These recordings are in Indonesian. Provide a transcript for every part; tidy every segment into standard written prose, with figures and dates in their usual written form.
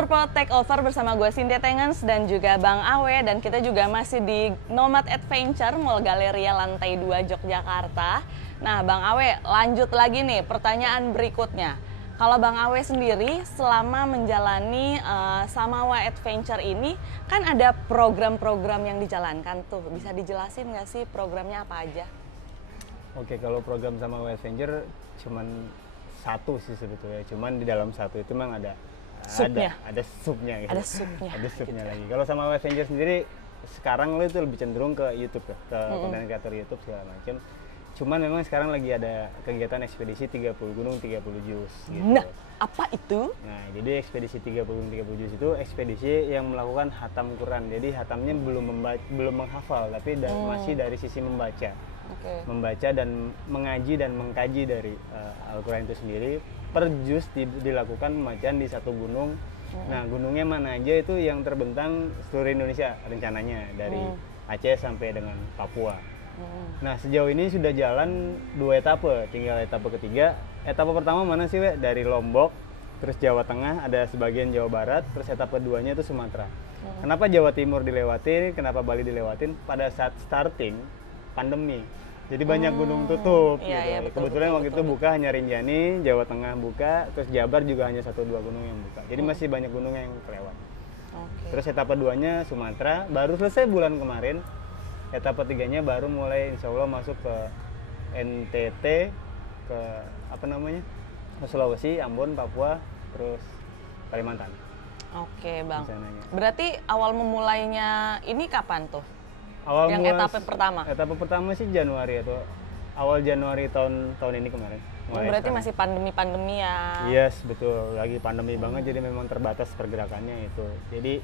Purple Takeover bersama gue Cynthia Tengens dan juga Bang Awe, dan kita juga masih di Nomad Adventure Mall Galeria lantai 2 Yogyakarta. Nah Bang Awe, lanjut lagi nih pertanyaan berikutnya. Kalau Bang Awe sendiri selama menjalani Samawa Adventure ini kan ada program-program yang dijalankan tuh. Bisa dijelasin nggak sih programnya apa aja? Oke, kalau program Samawa Adventure cuman satu sih sebetulnya. Cuman di dalam satu itu memang ada subnya gitu. Ada subnya. Ada subnya lagi. Kalau sama Avenger sendiri sekarang lo itu lebih cenderung ke YouTube ke konten kreator YouTube segala macam. Cuman memang sekarang lagi ada kegiatan ekspedisi 30 gunung 30 jus gitu. Nah, apa itu? Nah, jadi ekspedisi 30 gunung 30 jus itu ekspedisi yang melakukan hatam Quran. Jadi hatamnya belum menghafal tapi masih dari sisi membaca. Membaca dan mengaji dan mengkaji dari Al-Quran itu sendiri. Per juz dilakukan pembacaan di satu gunung. Nah, gunungnya mana aja itu yang terbentang seluruh Indonesia rencananya dari Aceh sampai dengan Papua. Nah, sejauh ini sudah jalan 2 etape, tinggal etape ketiga. Etape pertama mana sih, We? Dari Lombok, terus Jawa Tengah, ada sebagian Jawa Barat, terus etape duanya itu Sumatera. Kenapa Jawa Timur dilewatin, kenapa Bali dilewatin? Pada saat starting pandemi. Jadi banyak gunung tutup gitu. Iya, Kebetulan waktu itu buka hanya Rinjani, Jawa Tengah buka, terus Jabar juga hanya 1-2 gunung yang buka. Jadi masih banyak gunung yang kelewat. Terus etapa 2-nya Sumatera, baru selesai bulan kemarin. Etapa 3-nya baru mulai insya Allah masuk ke NTT, ke ke Sulawesi, Ambon, Papua, terus Kalimantan. Oke Bang, berarti awal memulainya ini kapan tuh? Yang etape pertama? Etape pertama sih Januari atau awal Januari tahun ini kemarin. Berarti sekarang masih pandemi ya? Yes, betul. Lagi pandemi banget, jadi memang terbatas pergerakannya itu. Jadi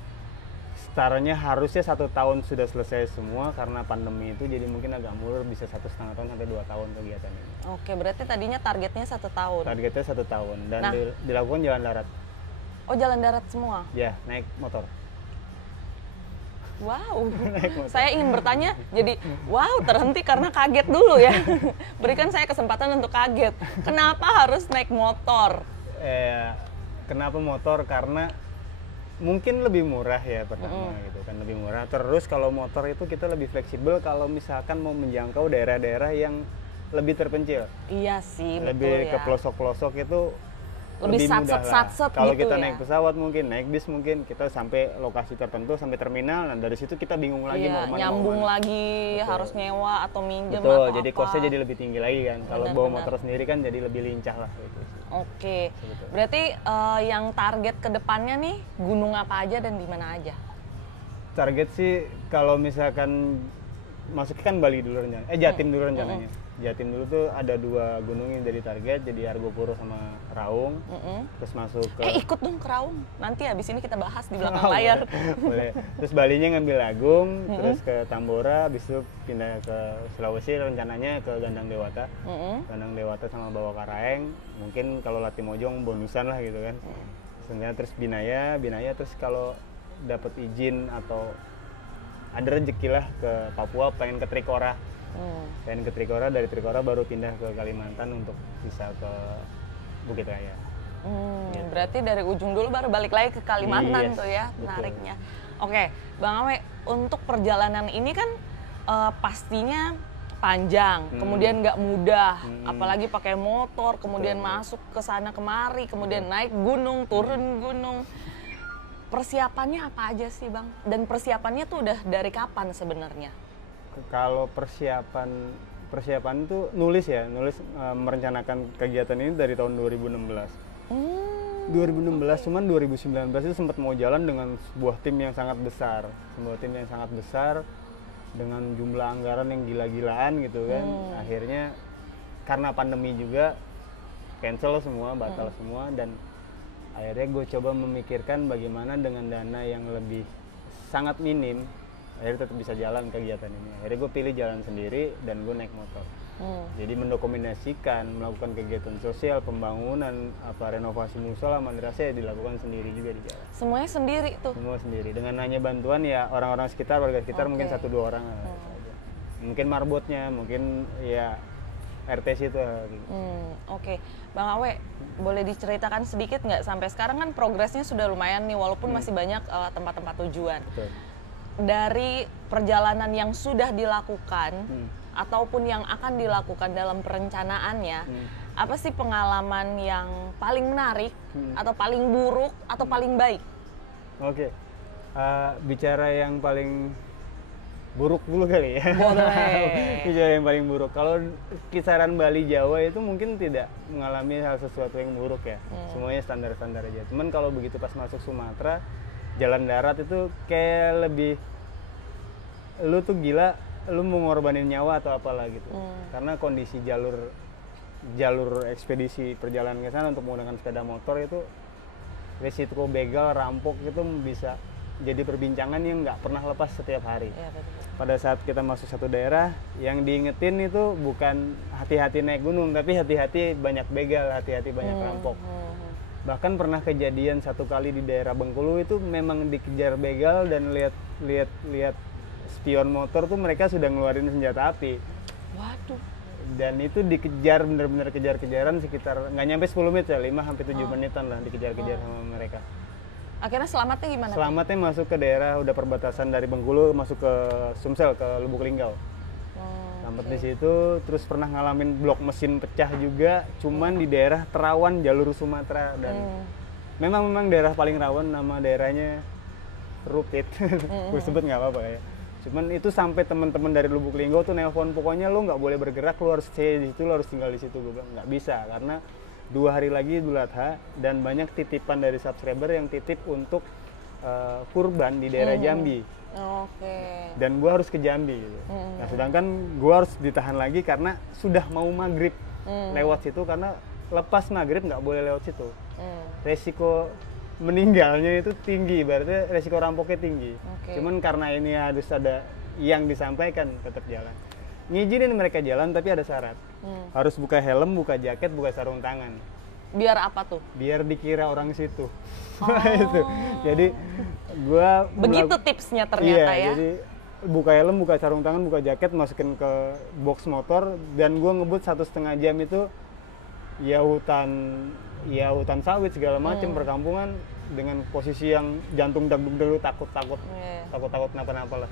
startnya harusnya 1 tahun sudah selesai semua, karena pandemi itu jadi mungkin agak mundur, bisa 1,5 tahun sampai 2 tahun kegiatan ini. Oke, berarti tadinya targetnya 1 tahun? Targetnya 1 tahun dan dilakukan jalan darat. Oh, jalan darat semua? Ya, naik motor. Wow, saya ingin bertanya, jadi wow terhenti karena kaget dulu ya. Berikan saya kesempatan untuk kaget. Kenapa harus naik motor? Kenapa motor? Karena mungkin lebih murah ya pertama gitu kan, lebih murah. Terus kalau motor itu kita lebih fleksibel kalau misalkan mau menjangkau daerah-daerah yang lebih terpencil. Iya sih, betul lebih ya. Ke pelosok-pelosok itu lebih satset kalau gitu kita ya? naik pesawat mungkin, naik bis mungkin, kita sampai lokasi tertentu, sampai terminal, dan dari situ kita bingung lagi mau kemana. Nyambung lagi, harus nyewa atau minjem atau jadi costnya jadi lebih tinggi lagi kan. Kalau bawa motor sendiri kan jadi lebih lincah lah gitu. Oke, berarti yang target kedepannya nih gunung apa aja dan di mana aja? Target sih kalau misalkan masuk kan Bali dulu rencananya, Jatim dulu rencananya. Jatim dulu tuh ada 2 gunung yang jadi target, jadi Argopuro sama Raung. Terus masuk ke ikut dong ke Raung, nanti habis ini kita bahas di belakang layar. Boleh. Terus Balinya ngambil Agung, terus ke Tambora, habis itu pindah ke Sulawesi rencananya ke Gandang Dewata. Gandang Dewata sama Bawah Karaeng, mungkin kalau Latimojong bonusan lah gitu kan. Terus Binaya, terus kalau dapat izin atau ada rezeki lah ke Papua, pengen ke Trikora. Pengen ke Trikora, dari Trikora baru pindah ke Kalimantan untuk bisa ke Bukit Raya. Gitu. Berarti dari ujung dulu baru balik lagi ke Kalimantan tuh ya, menariknya. Oke, Bang Awe, untuk perjalanan ini kan pastinya panjang, kemudian nggak mudah, apalagi pakai motor, kemudian masuk ke sana kemari, kemudian naik gunung, turun gunung. Persiapannya apa aja sih Bang? Dan persiapannya tuh udah dari kapan sebenarnya? Kalau persiapan itu nulis merencanakan kegiatan ini dari tahun 2016. 2016, cuman 2019 itu sempat mau jalan dengan sebuah tim yang sangat besar. Dengan jumlah anggaran yang gila-gilaan gitu kan. Akhirnya karena pandemi juga cancel semua, batal semua, dan akhirnya gue coba memikirkan bagaimana dengan dana yang lebih sangat minim akhirnya tetap bisa jalan kegiatan ini. Akhirnya gue pilih jalan sendiri dan gue naik motor. Jadi mendokumentasikan, melakukan kegiatan sosial, pembangunan, renovasi musola, madrasah dilakukan sendiri juga di jalan. Semuanya sendiri tuh? Semua sendiri, dengan hanya bantuan ya orang-orang sekitar, warga sekitar, mungkin 1-2 orang. Mungkin marbotnya, mungkin ya RT situ. Oke. Bang Awe, boleh diceritakan sedikit nggak sampai sekarang kan progresnya sudah lumayan nih walaupun masih banyak tempat-tempat tujuan. Betul. Dari perjalanan yang sudah dilakukan ataupun yang akan dilakukan dalam perencanaannya, apa sih pengalaman yang paling menarik atau paling buruk atau paling baik? Oke. Bicara yang paling buruk dulu kali ya. Boleh. Bicara yang paling buruk. Kalau kisaran Bali Jawa itu mungkin tidak mengalami hal sesuatu yang buruk ya. Semuanya standar-standar aja. Cuman kalau begitu pas masuk Sumatera, jalan darat itu kayak lebih, lu tuh gila, lu mau ngorbanin nyawa atau apalah gitu. Karena kondisi jalur ekspedisi perjalanan ke sana untuk menggunakan sepeda motor itu risiko begal, rampok itu bisa jadi perbincangan yang nggak pernah lepas setiap hari. Ya, betul. Pada saat kita masuk satu daerah, yang diingetin itu bukan hati-hati naik gunung, tapi hati-hati banyak begal, hati-hati banyak rampok. Bahkan pernah kejadian satu kali di daerah Bengkulu itu memang dikejar begal dan lihat spion motor tuh mereka sudah ngeluarin senjata api. Waduh. Dan itu dikejar, bener-bener kejar-kejaran sekitar nggak nyampe 10 menit ya, 5-7 menitan lah dikejar-kejar sama mereka. Akhirnya selamatnya gimana? Selamatnya masuk ke daerah udah perbatasan dari Bengkulu masuk ke Sumsel, ke Lubuk Linggau. Selamat di situ, terus pernah ngalamin blok mesin pecah juga, cuman di daerah terawan jalur Sumatera dan memang daerah paling rawan, nama daerahnya Rupit. Gue sebut nggak apa-apa ya. Cuman itu sampai teman-teman dari Lubuk Linggau tuh nelpon, pokoknya lo nggak boleh bergerak, lo harus stay di situ, lo harus tinggal di situ. Gue bilang nggak bisa karena 2 hari lagi Idul Adha dan banyak titipan dari subscriber yang titip untuk kurban di daerah Jambi. Dan gue harus ke Jambi gitu. Nah, sedangkan gue harus ditahan lagi karena sudah mau maghrib lewat situ, karena lepas maghrib nggak boleh lewat situ. Resiko meninggalnya itu tinggi, berarti resiko rampoknya tinggi. Cuman karena ini harus ada yang disampaikan, tetap jalan. Ngizinin mereka jalan tapi ada syarat. Harus buka helm, buka jaket, buka sarung tangan. Biar apa tuh? Biar dikira orang situ. Itu. Jadi gua begitu tipsnya ternyata ya. Jadi buka helm, buka sarung tangan, buka jaket, masukin ke box motor, dan gua ngebut 1,5 jam itu ya hutan sawit segala macam, perkampungan dengan posisi yang jantung dagdug takut kenapa-napa lah.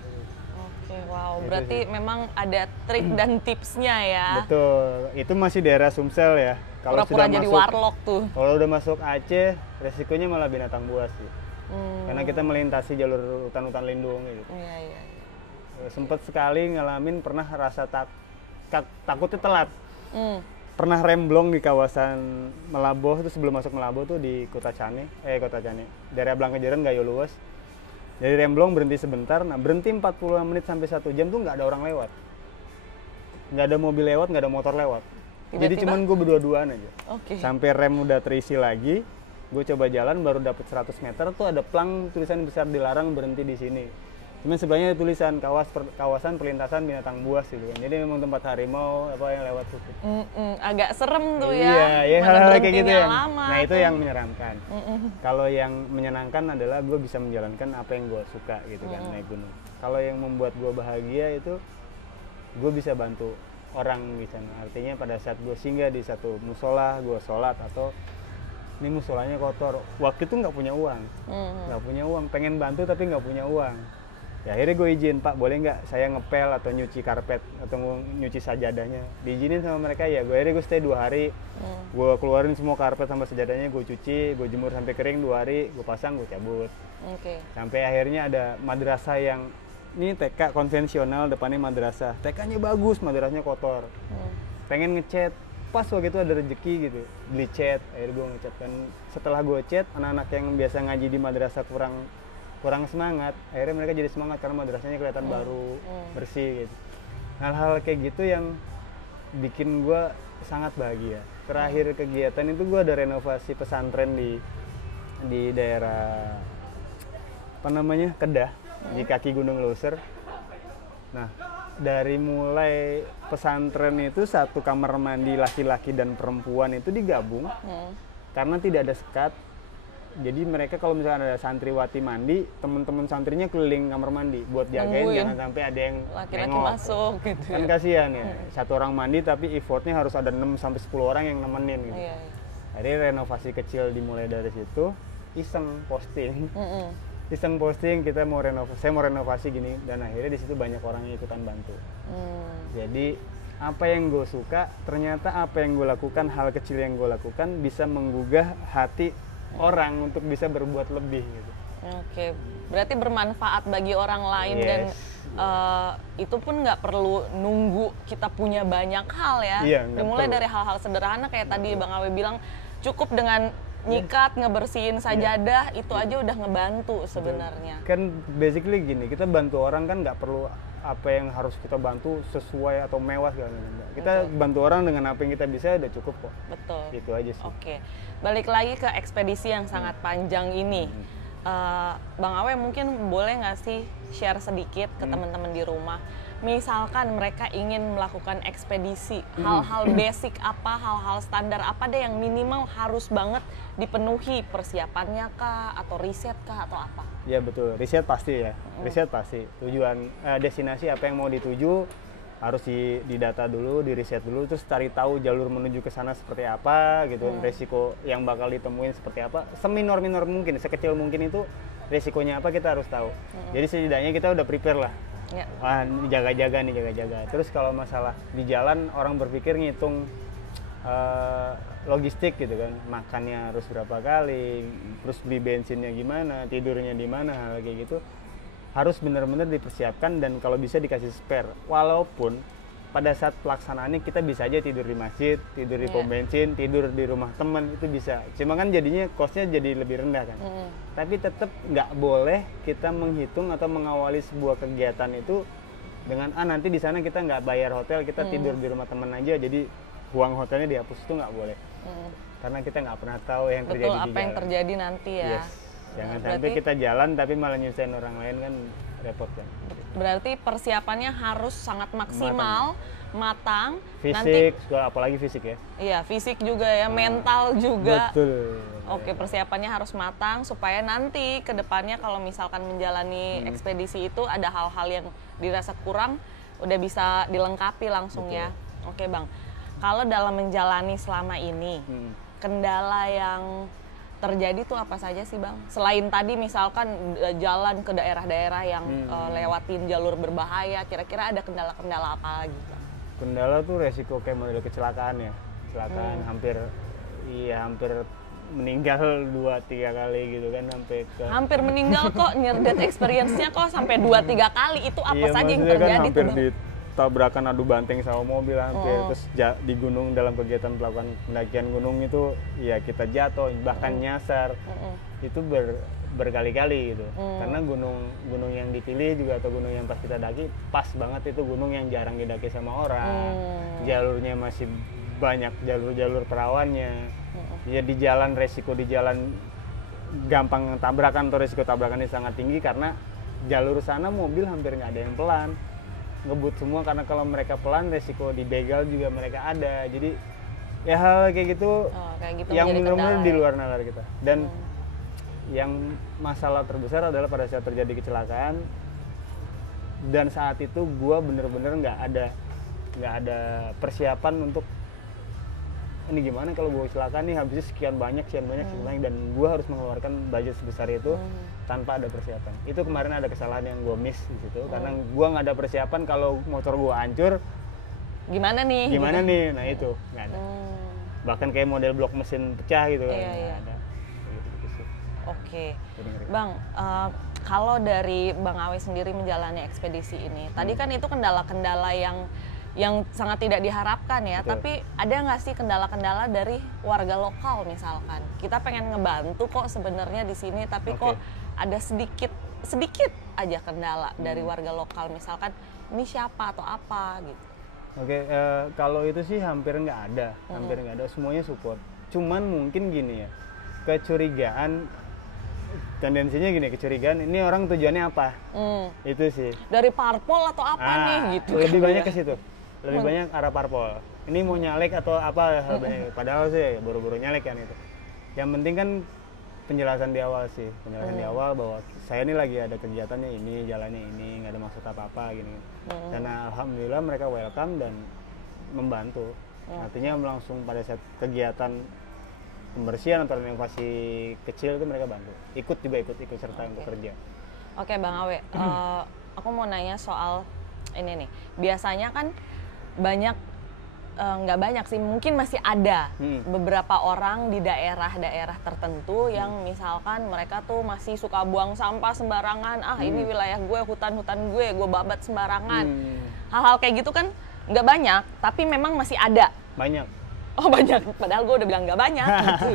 Wow, berarti memang ada trik dan tipsnya ya. Betul, itu masih daerah Sumsel ya. Kalau pura-pura jadi warlock tuh. Kalau udah masuk Aceh, resikonya malah binatang buas sih. Karena kita melintasi jalur hutan-hutan lindung gitu. Iya. Sempet sekali ngalamin, pernah rasa takutnya telat. Pernah remblong di kawasan Melaboh, itu sebelum masuk Melaboh tuh di Kota Cane, daerah Blangkejaran, Gayo Luas. Dari remblong berhenti sebentar, nah berhenti 40 menit sampai 1 jam tuh nggak ada orang lewat. Nggak ada mobil lewat, nggak ada motor lewat. Jadi cuman gue berdua-duaan aja. Sampai rem udah terisi lagi, gue coba jalan baru dapet 100 meter tuh ada plang tulisan besar dilarang berhenti di sini. Cuman sebelahnya ada tulisan kawasan perlintasan binatang buas gitu kan. Jadi memang tempat harimau apa yang lewat situ. Agak serem tuh ya. Iya, hal kayak gitu ya. Lama nah, itu yang menyeramkan. Kalau yang menyenangkan adalah gue bisa menjalankan apa yang gue suka gitu kan, naik gunung. Kalau yang membuat gue bahagia itu gue bisa bantu orang di sana. Artinya pada saat gue singgah di satu musola, gue sholat atau ini musolanya kotor. Waktu itu nggak punya uang, pengen bantu tapi nggak punya uang. Ya akhirnya gue izin, Pak boleh nggak saya ngepel atau nyuci karpet atau nyuci sajadahnya. Diizinin sama mereka ya. Akhirnya gue stay 2 hari. Gue keluarin semua karpet sama sajadahnya, gue cuci, gue jemur sampai kering 2 hari, gue pasang, gue cabut. Sampai akhirnya ada madrasah yang ini TK konvensional, depannya madrasah. TK-nya bagus, madrasahnya kotor. Pengen ngecat, pas waktu itu ada rezeki gitu, beli cat. Akhirnya gue ngecat kan. Setelah gue cat, anak-anak yang biasa ngaji di madrasah kurang semangat, akhirnya mereka jadi semangat karena madrasahnya kelihatan baru, bersih gitu. Hal-hal kayak gitu yang bikin gue sangat bahagia. Terakhir kegiatan itu gue ada renovasi pesantren di daerah Kedah, di kaki Gunung Loser. Nah, dari mulai pesantren itu 1 kamar mandi laki-laki dan perempuan itu digabung karena tidak ada sekat. jadi mereka kalau misalkan ada santriwati mandi, teman-teman santrinya keliling kamar mandi buat jagain jangan sampai ada yang laki-laki masuk gitu. Kan kasihan ya. Satu orang mandi tapi effortnya harus ada 6 sampai 10 orang yang nemenin gitu. Iya. Jadi renovasi kecil dimulai dari situ, iseng posting. Iseng posting kita mau renovasi, saya mau renovasi gini, dan akhirnya di situ banyak orang yang ikutan bantu. Jadi apa yang gue suka, ternyata apa yang gue lakukan, hal kecil yang gue lakukan bisa menggugah hati orang untuk bisa berbuat lebih gitu. Oke, berarti bermanfaat bagi orang lain. Dan itu pun nggak perlu nunggu kita punya banyak hal ya. Iya, dimulai dari hal-hal sederhana kayak tadi Bang Awe bilang, cukup dengan nyikat, ngebersihin sajadah, itu aja udah ngebantu sebenarnya. Kan basically gini, kita bantu orang kan nggak perlu apa yang harus kita bantu sesuai atau mewah segala macam. Kita bantu orang dengan apa yang kita bisa udah cukup kok. Betul. Itu aja sih. Oke. Balik lagi ke ekspedisi yang sangat panjang ini. Bang Awe mungkin boleh nggak sih share sedikit ke teman-teman di rumah? Misalkan mereka ingin melakukan ekspedisi, hal-hal basic apa, hal-hal standar apa deh yang minimal harus banget dipenuhi, persiapannya kah, atau riset kah, atau apa? Ya betul, riset pasti ya, riset pasti. Tujuan destinasi apa yang mau dituju harus didata dulu, di riset dulu, terus cari tahu jalur menuju ke sana seperti apa gitu, resiko yang bakal ditemuin seperti apa, seminor-minor mungkin, sekecil mungkin itu resikonya apa kita harus tahu. Jadi setidaknya kita udah prepare lah. Ya. Jaga-jaga nih, jaga-jaga. Terus kalau masalah di jalan orang berpikir ngitung logistik gitu kan, makannya harus berapa kali, terus beli bensinnya gimana, tidurnya di mana, hal kayak gitu harus benar-benar dipersiapkan dan kalau bisa dikasih spare. Walaupun pada saat pelaksanaannya kita bisa aja tidur di masjid, tidur di pom bensin, tidur di rumah teman, itu bisa. Cuma kan jadinya costnya jadi lebih rendah kan. Tapi tetap nggak boleh kita menghitung atau mengawali sebuah kegiatan itu dengan nanti di sana kita nggak bayar hotel, kita tidur di rumah teman aja, jadi uang hotelnya dihapus, itu nggak boleh. Karena kita nggak pernah tahu yang terjadi di jalan. Betul, apa yang terjadi nanti ya. Yes. Jangan sampai kita jalan tapi malah nyusahin orang lain, kan repot kan. Berarti persiapannya harus sangat maksimal, matang. Fisik, apalagi fisik ya. Iya, fisik juga ya, mental juga. Betul. Oke, persiapannya harus matang supaya nanti ke depannya kalau misalkan menjalani ekspedisi itu ada hal-hal yang dirasa kurang, udah bisa dilengkapi langsung. Betul. Ya. Oke Bang, kalau dalam menjalani selama ini, kendala yang terjadi tuh apa saja sih Bang? Selain tadi misalkan jalan ke daerah-daerah yang lewatin jalur berbahaya, kira-kira ada kendala-kendala apa lagi Bang? Kendala tuh resiko kayak model kecelakaan ya. Kecelakaan hampir meninggal 2-3 kali gitu kan, sampai ke hampir meninggal kok, near-death experience-nya kok sampai 2-3 kali, itu apa saja yang kan terjadi hampir tuh Bang? Tabrakan adu banteng sama mobil hampir, terus di gunung dalam kegiatan melakukan pendakian gunung itu ya kita jatuh bahkan nyasar, itu berkali-kali gitu, karena gunung yang dipilih juga atau gunung yang pas kita daki pas banget itu gunung yang jarang didaki sama orang, jalurnya masih banyak jalur perawannya, ya di jalan resiko di jalan gampang tabrakan atau resiko tabrakannya sangat tinggi karena jalur sana mobil hampir nggak ada yang pelan, ngebut semua, karena kalau mereka pelan resiko dibegal juga mereka ada. Jadi ya hal kayak gitu, yang benar-benar di luar nalar kita. Dan yang masalah terbesar adalah pada saat terjadi kecelakaan, dan saat itu gue bener-bener nggak ada persiapan untuk ini gimana kalau gue kecelakaan nih, habisnya sekian banyak, dan gue harus mengeluarkan budget sebesar itu tanpa ada persiapan. Itu kemarin ada kesalahan yang gue miss di situ, karena gue nggak ada persiapan. Kalau motor gue hancur, gimana nih? Nah itu nggak ada. Bahkan kayak model blok mesin pecah gitu kan, nggak ada. Oke, Bang. Kalau dari Bang Awe sendiri menjalani ekspedisi ini, tadi kan itu kendala-kendala yang sangat tidak diharapkan ya. Betul. Tapi ada nggak sih kendala-kendala dari warga lokal misalkan? Kita pengen ngebantu kok sebenarnya di sini, tapi kok ada sedikit aja kendala dari warga lokal, misalkan ini siapa atau apa gitu. Kalau itu sih hampir nggak ada, semuanya support. Cuman mungkin gini ya, kecurigaan, tendensinya gini, kecurigaan ini orang tujuannya apa? Itu sih. Dari parpol atau apa nih gitu. Lebih banyak ke situ. Lebih banyak arah parpol. Ini mau nyalek atau apa? Padahal sih buru-buru nyalek kan itu. Yang penting kan penjelasan di awal sih, penjelasan di awal bahwa saya ini lagi ada kegiatannya ini, jalannya ini, nggak ada maksud apa-apa gini. Dan alhamdulillah mereka welcome dan membantu. Artinya langsung pada saat kegiatan pembersihan atau renovasi kecil itu mereka bantu. Ikut serta untuk kerja. Oke, Bang Awe, aku mau nanya soal ini nih. Biasanya kan banyak, nggak banyak sih, mungkin masih ada beberapa orang di daerah-daerah tertentu yang misalkan mereka tuh masih suka buang sampah sembarangan. Ini wilayah gue, hutan-hutan gue babat sembarangan. Hal-hal kayak gitu kan nggak banyak, tapi memang masih ada. Banyak. Oh banyak, padahal gue udah bilang nggak banyak gitu.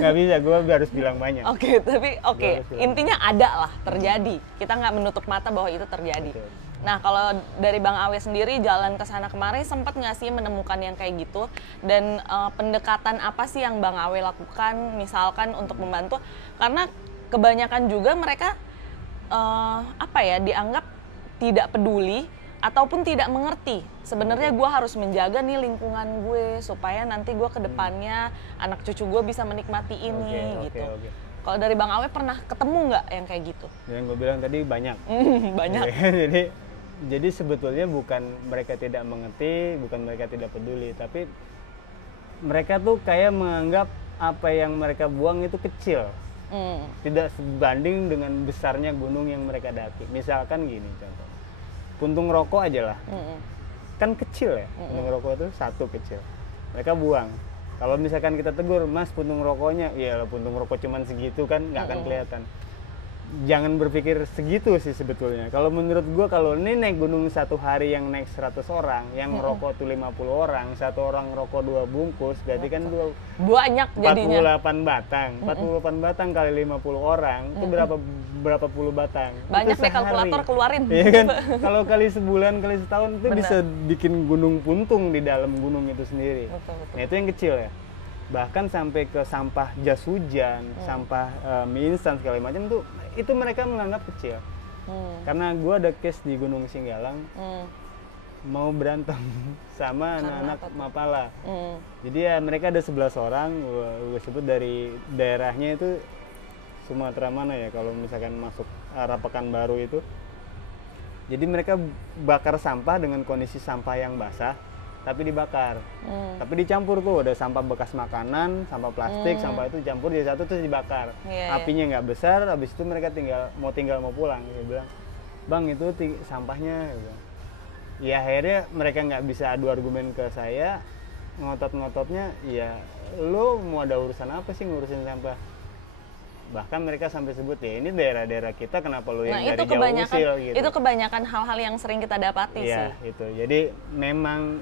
Nggak bisa, gue harus bilang banyak. Oke, intinya ada lah, terjadi. Kita nggak menutup mata bahwa itu terjadi. Betul. Nah, kalau dari Bang Awe sendiri jalan ke sana kemari sempat nggak sih menemukan yang kayak gitu? Dan pendekatan apa sih yang Bang Awe lakukan misalkan untuk membantu? Karena kebanyakan juga mereka dianggap tidak peduli ataupun tidak mengerti. Sebenarnya gue harus menjaga nih lingkungan gue supaya nanti gue ke depannya anak cucu gue bisa menikmati ini gitu. Kalau dari Bang Awe pernah ketemu nggak yang kayak gitu? Yang gue bilang tadi banyak. Banyak. Jadi sebetulnya bukan mereka tidak mengerti, bukan mereka tidak peduli, tapi mereka tuh kayak menganggap apa yang mereka buang itu kecil. Tidak sebanding dengan besarnya gunung yang mereka daki. Misalkan gini contoh, puntung rokok aja lah, kan kecil ya, puntung rokok itu satu kecil, mereka buang. Kalau misalkan kita tegur, Mas puntung rokoknya, ya puntung rokok cuman segitu kan nggak akan kelihatan. Jangan berpikir segitu sih sebetulnya. Kalau menurut gua, kalau ini naik gunung satu hari yang naik 100 orang, yang rokok tuh 50 orang, satu orang rokok 2 bungkus, berarti kan banyak jadinya. 48 batang. 48 batang kali 50 orang, itu berapa puluh batang? Banyak deh, kalkulator keluarin. Iya kan? Kalau kali sebulan, kali setahun itu bisa bikin gunung puntung di dalam gunung itu sendiri. Betul. Nah, itu yang kecil ya. Bahkan sampai ke sampah jas hujan, sampah mie instan segala macam itu mereka menganggap kecil. Karena gue ada case di Gunung Singgalang mau berantem sama anak-anak Mapala. Jadi ya mereka ada 11 orang, gue sebut dari daerahnya itu Sumatera mana ya, kalau misalkan masuk arah Pekanbaru itu. Jadi mereka bakar sampah dengan kondisi sampah yang basah, tapi dibakar. Tapi dicampur tuh, ada sampah bekas makanan, sampah plastik, sampah itu dicampur jadi satu terus dibakar. Apinya nggak besar, habis itu mereka tinggal mau pulang. Dia bilang, Bang itu sampahnya. Ya akhirnya mereka nggak bisa adu argumen ke saya, ngotot-ngototnya, ya lo mau ada urusan apa sih ngurusin sampah? Bahkan mereka sampai sebut, ya ini daerah-daerah kita, kenapa lo yang dari jauh usil gitu. Itu kebanyakan hal-hal yang sering kita dapati sih. Iya itu, jadi memang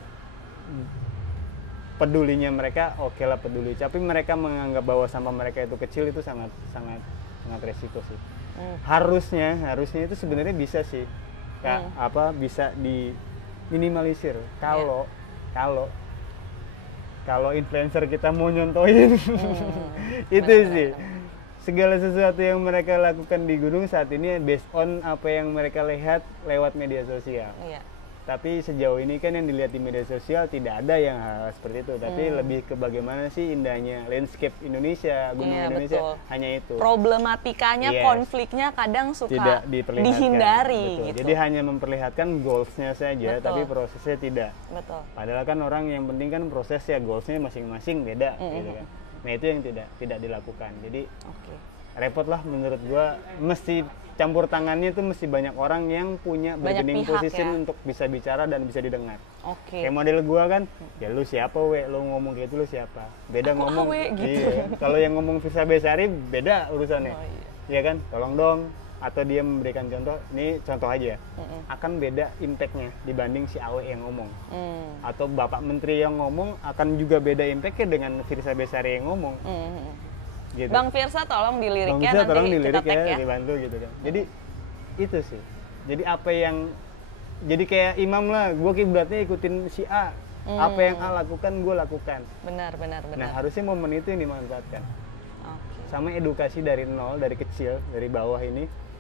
pedulinya mereka oke lah peduli, tapi mereka menganggap bahwa sampah mereka itu kecil, itu sangat resiko sih. Harusnya itu sebenarnya bisa sih, bisa diminimalisir kalau influencer kita mau nyontohin. Itu sih. Segala sesuatu yang mereka lakukan di gunung saat ini based on apa yang mereka lihat lewat media sosial. Tapi sejauh ini kan yang dilihat di media sosial tidak ada yang hal seperti itu, tapi lebih ke bagaimana sih indahnya landscape Indonesia, gunung Indonesia, betul. Hanya itu. Problematikanya, konfliknya kadang suka tidak dihindari. Gitu. Jadi hanya memperlihatkan goalsnya saja, tapi prosesnya tidak. Betul. Padahal kan orang yang penting kan prosesnya, goalsnya masing-masing beda, gitu kan. Nah itu yang tidak dilakukan. Jadi repot lah menurut gua, mesti campur tangannya tuh mesti banyak orang yang punya bargaining position untuk bisa bicara dan bisa didengar. Kayak model gua kan, ya lu siapa lo ngomong kayak itu lu siapa? Beda aku ngomong. Gitu. Iya. Kalau yang ngomong Firsa Besari beda urusannya. Iya kan? Tolong dong. Atau dia memberikan contoh, ini contoh aja ya, akan beda impactnya dibanding si Awe yang ngomong. Atau Bapak Menteri yang ngomong akan juga beda impactnya dengan Firsa Besari yang ngomong. Gitu. Bang Firsa tolong dilirik Bang ya, Firsa, nanti tolong dilirik kita tag ya, dibantu gitu kan. Jadi itu sih. Jadi apa yang, jadi kayak imam lah, gue kiblatnya ikutin si A. Apa yang A lakukan, gue lakukan. Benar. Nah harusnya momen itu yang dimanfaatkan. Sama edukasi dari nol, dari kecil, dari bawah ini.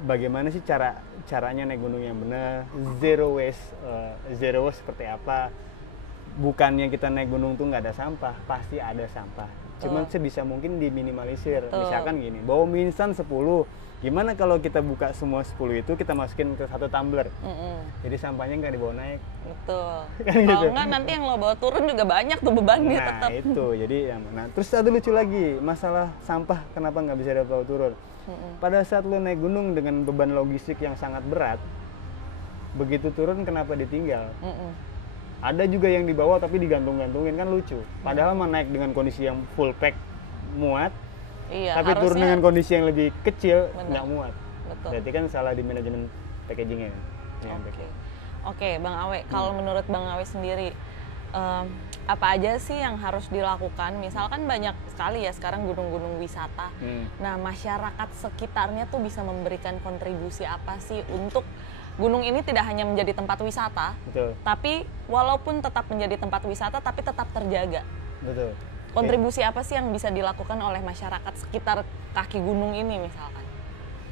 Bagaimana sih caranya naik gunung yang benar, zero waste seperti apa, bukannya kita naik gunung tuh nggak ada sampah, pasti ada sampah. Cuman sebisa mungkin diminimalisir. Misalkan gini, bawa mie instan 10. Gimana kalau kita buka semua 10 itu kita masukin ke 1 tumbler? Jadi sampahnya nggak dibawa naik. Betul. Kan Kalau gitu. enggak nanti yang lo bawa turun juga banyak tuh bebannya Nah tetap. itu, jadi yang mana? Terus ada lucu lagi, masalah sampah kenapa nggak bisa dibawa turun? Pada saat lo naik gunung dengan beban logistik yang sangat berat, begitu turun kenapa ditinggal? Ada juga yang dibawa tapi digantung-gantungin, kan lucu. Padahal mah naik dengan kondisi yang full pack muat, Iya, tapi turun dengan kondisi yang lebih kecil nggak muat. Betul. Berarti kan salah di manajemen packagingnya. Oke, Bang Awe, kalau menurut Bang Awe sendiri, apa aja sih yang harus dilakukan? Misalkan banyak sekali ya sekarang gunung-gunung wisata. Nah, masyarakat sekitarnya tuh bisa memberikan kontribusi apa sih untuk gunung ini tidak hanya menjadi tempat wisata, Betul. tapi walaupun tetap menjadi tempat wisata, tapi tetap terjaga. Betul. Kontribusi apa sih yang bisa dilakukan oleh masyarakat sekitar kaki gunung ini misalkan?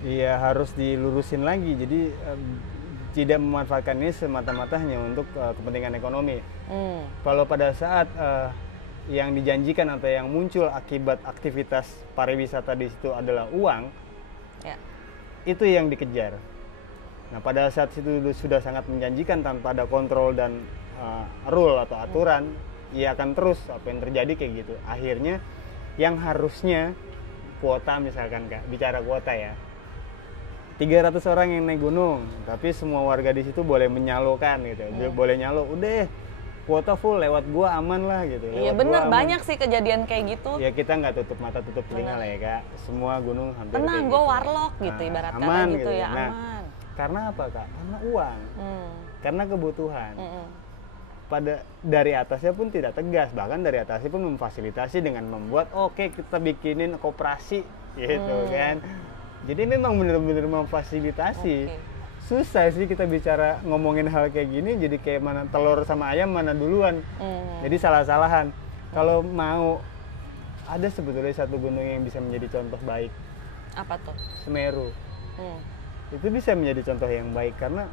Iya, harus dilurusin lagi. Jadi tidak memanfaatkan ini semata-mata hanya untuk kepentingan ekonomi. Kalau pada saat yang dijanjikan atau yang muncul akibat aktivitas pariwisata di situ adalah uang, itu yang dikejar. Nah, pada saat itu sudah sangat menjanjikan tanpa ada kontrol dan rule atau aturan, ya akan terus apa yang terjadi kayak gitu. Akhirnya yang harusnya kuota, misalkan Kak, bicara kuota ya, 300 orang yang naik gunung, tapi semua warga di situ boleh menyalokan gitu. Boleh nyalo, udah kuota full, lewat gua aman lah gitu. Iya bener, banyak sih kejadian kayak gitu. Ya kita nggak tutup mata tutup telinga lah ya Kak. Semua gunung hampir tenang, kayak gue gitu. warlock gitu, ibarat kata aman gitu ya, Nah, aman. karena apa Kak? Karena uang, karena kebutuhan. Dari atasnya pun tidak tegas, bahkan dari atasnya pun memfasilitasi dengan membuat oke, kita bikinin koperasi gitu kan. Jadi memang benar-benar memfasilitasi. Susah sih kita bicara ngomongin hal kayak gini, jadi kayak mana telur sama ayam mana duluan. Jadi salah-salahan. Kalau mau, ada sebetulnya satu gunung yang bisa menjadi contoh baik. Apa tuh? Semeru. Itu bisa menjadi contoh yang baik karena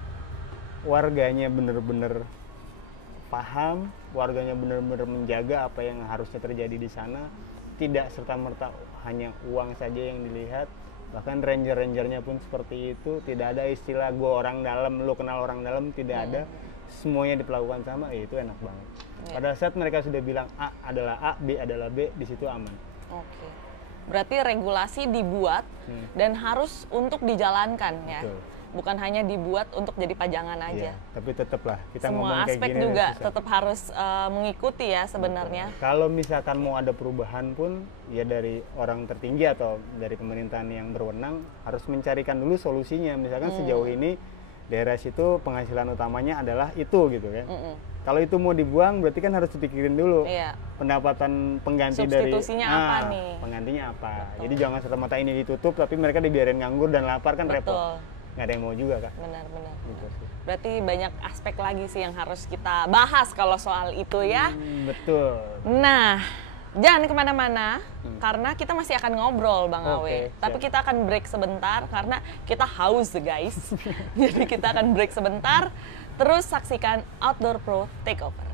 warganya benar-benar paham, warganya benar-benar menjaga apa yang harusnya terjadi di sana, tidak serta-merta hanya uang saja yang dilihat. Bahkan ranger-rangernya pun seperti itu, tidak ada istilah gue orang dalam, lo kenal orang dalam, tidak ada. Semuanya diperlakukan sama, itu enak banget. Pada saat mereka sudah bilang A adalah A, B adalah B, di situ aman. Oke. Berarti regulasi dibuat dan harus untuk dijalankan ya. Betul. Bukan hanya dibuat untuk jadi pajangan aja. Iya, tapi tetaplah kita semua ngomong kayak aspek gini juga tetap harus mengikuti ya sebenarnya. Kalau misalkan mau ada perubahan pun ya dari orang tertinggi atau dari pemerintahan yang berwenang harus mencarikan dulu solusinya. Misalkan sejauh ini daerah situ penghasilan utamanya adalah itu gitu kan. Kalau itu mau dibuang berarti kan harus dipikirin dulu pendapatan pengganti dari substitusinya apa nih? Penggantinya apa. Betul. Jadi jangan serta-merta ini ditutup tapi mereka dibiarin nganggur dan lapar kan repot. Nggak ada yang mau juga Kak. Benar-benar. Gitu sih. Berarti banyak aspek lagi sih yang harus kita bahas kalau soal itu ya. Betul. Nah, jangan kemana-mana karena kita masih akan ngobrol Bang Awe. Tapi kita akan break sebentar karena kita haus guys. Jadi kita akan break sebentar. Terus saksikan Outdoor Pro Takeover.